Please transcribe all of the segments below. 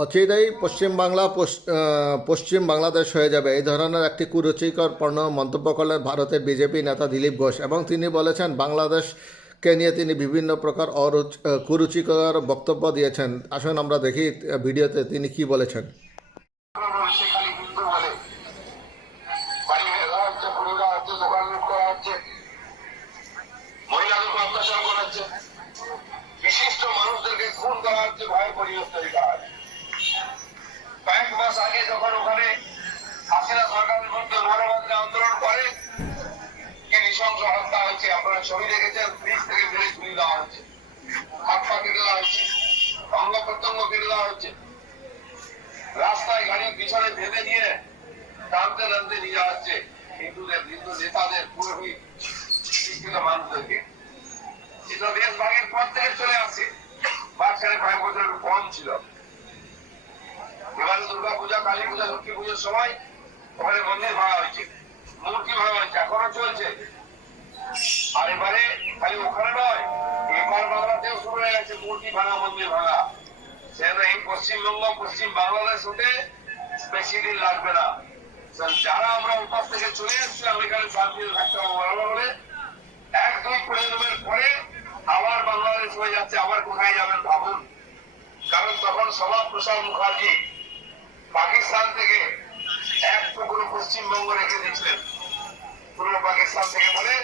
অচিরেই পশ্চিমবাংলা পশ- পশ্চিম বাংলাদেশ হয়ে যাবে। এই ধরনের একটি কুরুচিকর পণ্য মন্তব্য করলেন ভারতের বিজেপি নেতা দিলীপ ঘোষ এবং তিনি বলেছেন, বাংলাদেশকে নিয়ে তিনি বিভিন্ন প্রকার অরুচ কুরুচিকর বক্তব্য দিয়েছেন। আসুন আমরা দেখি ভিডিওতে তিনি কি বলেছেন। বিশিষ্ট মানুষদেরকে খুন করা হচ্ছে ভয়ের পরিবেশ তৈরি করা। কয়েক মাস আগে যখন ওখানে হাসিনা সরকারের বিরুদ্ধে মনোবন্ধে আন্দোলন করে, কি নৃশংস হত্যা হয়েছে, আপনারা ছবি দেখেছেন, ব্রিজ থেকে ফেলে ছুড়ে দেওয়া হচ্ছে হাত পা কেটে দেওয়া হচ্ছে অঙ্গ প্রত্যঙ্গ কেটে দেওয়া হচ্ছে রাস্তায় গাড়ির পিছনে বেঁধে নিয়ে টানতে টানতে নিয়ে যাওয়া হচ্ছে। হিন্দুদের, হিন্দু নেতাদের, পুরোহিত, শিক্ষিত মানুষদেরকে। এটা দেশ ভাগের পর থেকে চলে আসছে মাঝখানে কয়েক বছর কম ছিল। কালী পূজা লক্ষ্মী পুজোর সময় ওখানে মন্দির ভাঙা হয়েছে। মূর্তি ভাঙা হয়েছে, এখনও চলছে। আর এবারে খালি ওখানে নয় এবার বাংলাতেও শুরু হয়ে গেছে মূর্তি ভাঙা মন্দির ভাঙা সেন এই পশ্চিমবঙ্গ, পশ্চিম বাংলাদেশ হতে বেশি দিন লাগবে না। যারা আমরা উপাস থেকে চলে এসেছিলাম এখানে শান্তিতে থাকতে হবে বলে এক, দুই প্রজন্মের পরে আবার বাংলাদেশ হয়ে যাচ্ছে, আবার কোথায় যাবেন ভাবুন। কারণ তখন সভা প্রসাদ মুখার্জি পাকিস্তান থেকে এক টুকরো পশ্চিমবঙ্গ রেখে দিয়েছিলেন। পূর্ব পাকিস্তান থেকে বলে,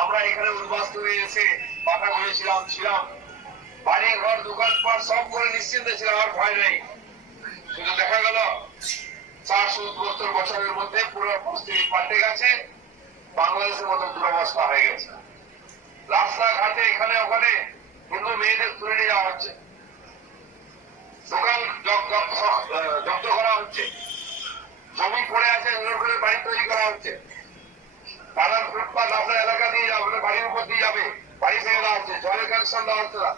আমরা এখানে উদ্বাস্ত হয়ে এসে পাতা বলেছিলাম, ছিলাম। বাড়ি ঘর দোকানপাট সব করে নিশ্চিন্তে ছিলাম, আর ভয় নেই। শুধু দেখা গেল চারশো উনসত্তর বছরের মধ্যে পুরো পরিস্থিতি পাল্টে গেছে, বাংলাদেশের মতো দুরবস্থা হয়ে গেছে। রাস্তাঘাটে এখানে, ওখানে হিন্দু মেয়েদের তুলে নিয়ে যাওয়া হচ্ছে। দোকান হচ্ছে। জমি পড়ে আছে এগুলোর করে বাড়ি তৈরি করা হচ্ছে। পাড়ার ফুটপাত আপনার এলাকা দিয়ে যাবে, আপনার বাড়ির উপর দিয়ে যাবে, বাড়ি ভেঙে দেওয়া হচ্ছে, জলের কানেকশন দেওয়া হচ্ছে না।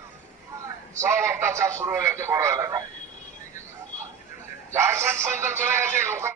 সব অত্যাচার শুরু হয়ে গেছে বড় এলাকায়। ঝাড়খণ্ড পর্যন্ত চলে গেছে